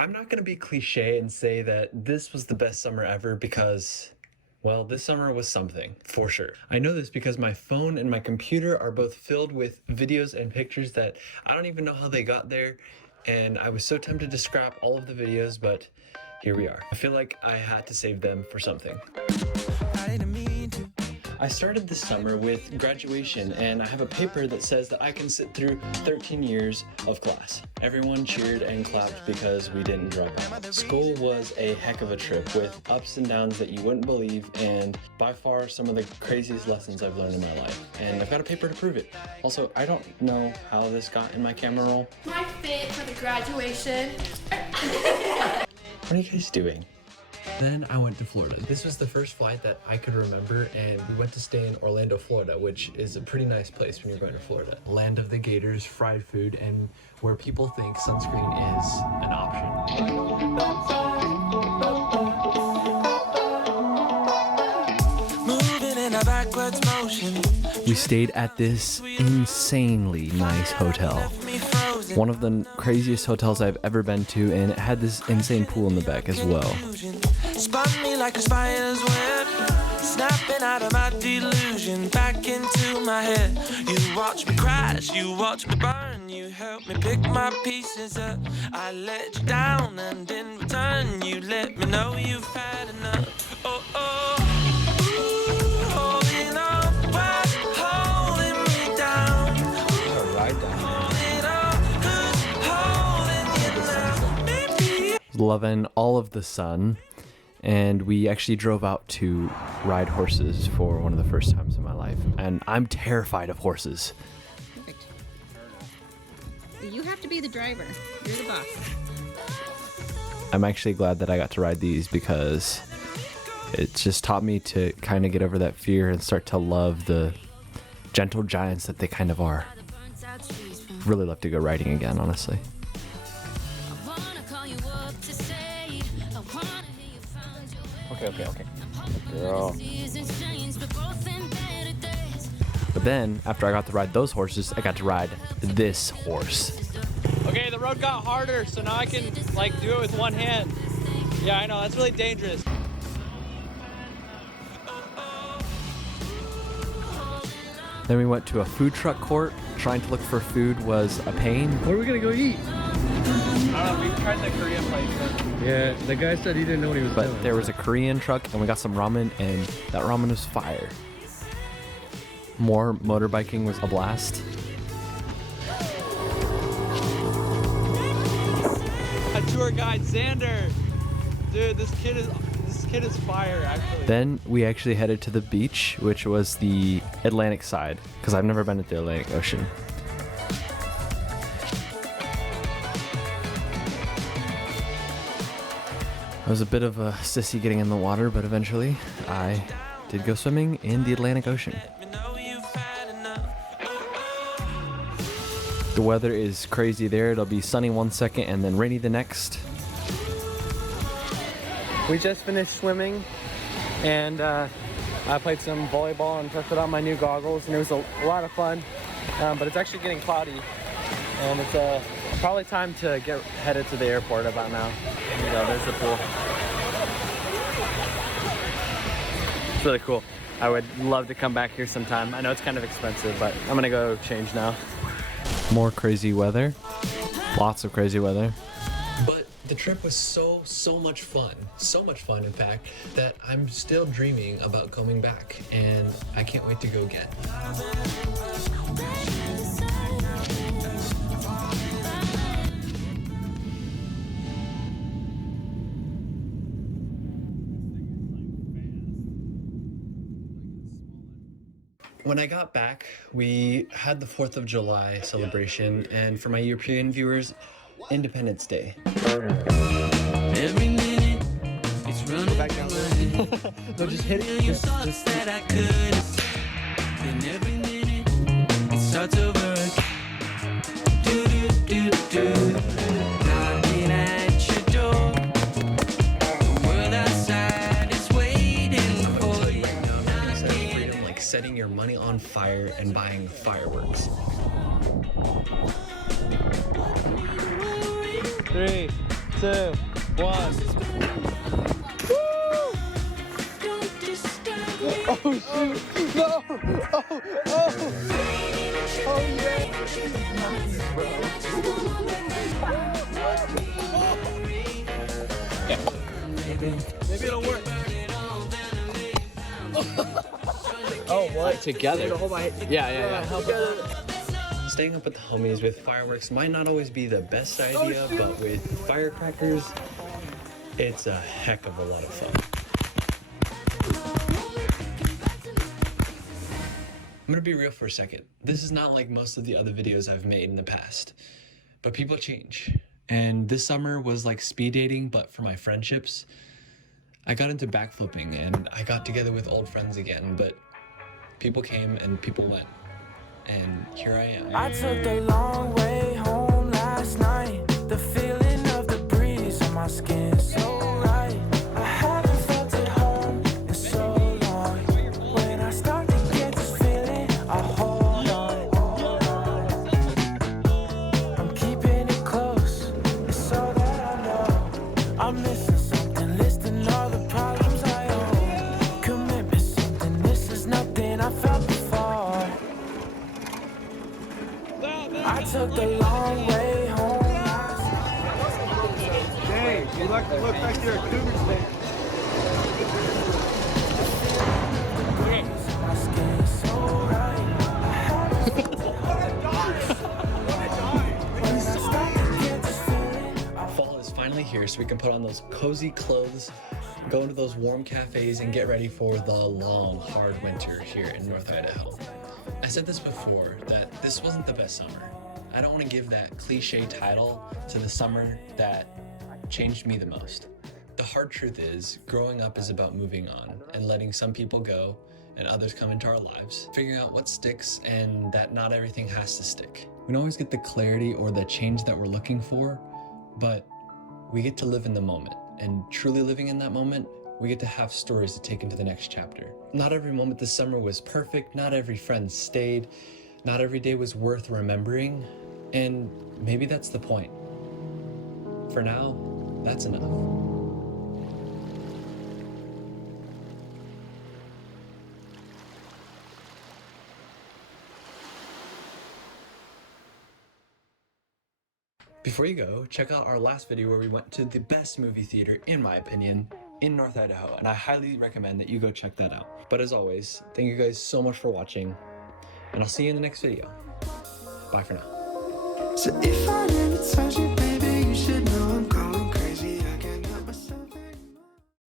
I'm not gonna be cliche and say that this was the best summer ever because, well, this summer was something, for sure. I know this because my phone and my computer are both filled with videos and pictures that I don't even know how they got there, and I was so tempted to scrap all of the videos, but here we are. I feel like I had to save them for something. I started this summer with graduation, and I have a paper that says that I can sit through 13 years of class. Everyone cheered and clapped because we didn't drop out. School was a heck of a trip with ups and downs that you wouldn't believe, and by far some of the craziest lessons I've learned in my life. And I've got a paper to prove it. Also, I don't know how this got in my camera roll. My fit for the graduation. What are you guys doing? Then I went to Florida. This was the first flight that I could remember, and we went to stay in Orlando, Florida, which is a pretty nice place when you're going to Florida. Land of the Gators, fried food, and where people think sunscreen is an option. Moving in a backwards motion. We stayed at this insanely nice hotel. One of the craziest hotels I've ever been to, and it had this insane pool in the back as well. Spun me like a spider's web, snapping out of my delusion, back into my head. You watch me crash, you watch me burn, you help me pick my pieces up. I let you down, and in return, you let me know you've had enough. Oh, oh. Holding on, why's holding me down? Holding on, who's holding you now? Loving all of the sun. And we actually drove out to ride horses for one of the first times in my life. And I'm terrified of horses. Perfect. You have to be the driver. You're the boss. I'm actually glad that I got to ride these because it just taught me to kind of get over that fear and start to love the gentle giants that they kind of are. Really love to go riding again, honestly. Okay. Girl. But then, after I got to ride those horses, I got to ride this horse. Okay, the road got harder, so now I can like do it with one hand. Yeah, I know, that's really dangerous. Then we went to a food truck court. Trying to look for food was a pain. What are we gonna go eat? I don't know, we tried the Korean place. Yeah, the guy said he didn't know what he was doing. But there was a Korean truck and we got some ramen, and that ramen was fire. More motorbiking was a blast. A tour guide, Xander. Dude, this kid is fire, actually. Then we actually headed to the beach, which was the Atlantic side, because I've never been to the Atlantic Ocean. I was a bit of a sissy getting in the water, but eventually I did go swimming in the Atlantic Ocean. The weather is crazy there. It'll be sunny one second and then rainy the next. We just finished swimming, and I played some volleyball and tested out my new goggles, and it was a lot of fun. But it's actually getting cloudy, and it's probably time to get headed to the airport about now. There you go, there's the pool. It's really cool. I would love to come back here sometime. I know it's kind of expensive, but I'm gonna go change now. More crazy weather. Lots of crazy weather. But the trip was so much fun. So much fun, in fact, that I'm still dreaming about coming back, and I can't wait to go again. When I got back, we had the 4th of July celebration, and for my European viewers, Independence Day. Every minute, it's running Back down through my head. No, just hit it. Your thoughts that I could have said. Then every minute, it starts over again. Do do do do. Knocking at your door. The world outside is waiting for you. Right now, nothing says freedom like setting your money on fire and buying fireworks. 3, 2, 1. Oh shoot! No! Oh! Oh! Oh yeah! Maybe it'll work. Oh, what? Together. Yeah. Staying up with the homies with fireworks might not always be the best idea, but with firecrackers, it's a heck of a lot of fun. I'm gonna be real for a second. This is not like most of the other videos I've made in the past, but people change. And this summer was like speed dating, but for my friendships. I got into backflipping and I got together with old friends again, but people came and people went. And here I am. I took the long way home last night. The feeling of the breeze on my skin so right. I haven't felt at home in so long. When I start to get this feeling, I hold on. I'm keeping it close, so that I know I'm missing something. Listing all the problems I own. Commitment, something. This is nothing I felt before. I took the long way home. Hey, you look like you're a cougar today. My skin so right. I haven't Fall is finally here, so we can put on those cozy clothes, go into those warm cafes, and get ready for the long, hard winter here in North Idaho. I said this before, that this wasn't the best summer. I don't want to give that cliche title to the summer that changed me the most. The hard truth is, growing up is about moving on and letting some people go and others come into our lives, figuring out what sticks and that not everything has to stick. We don't always get the clarity or the change that we're looking for, but we get to live in the moment, and truly living in that moment, we get to have stories to take into the next chapter. Not every moment this summer was perfect, not every friend stayed, not every day was worth remembering, and maybe that's the point. For now, that's enough. Before you go, check out our last video where we went to the best movie theater, in my opinion, in North Idaho, and I highly recommend that you go check that out. But as always, thank you guys so much for watching, and I'll see you in the next video. Bye for now. So if I never touch you, baby, you should know I'm gone.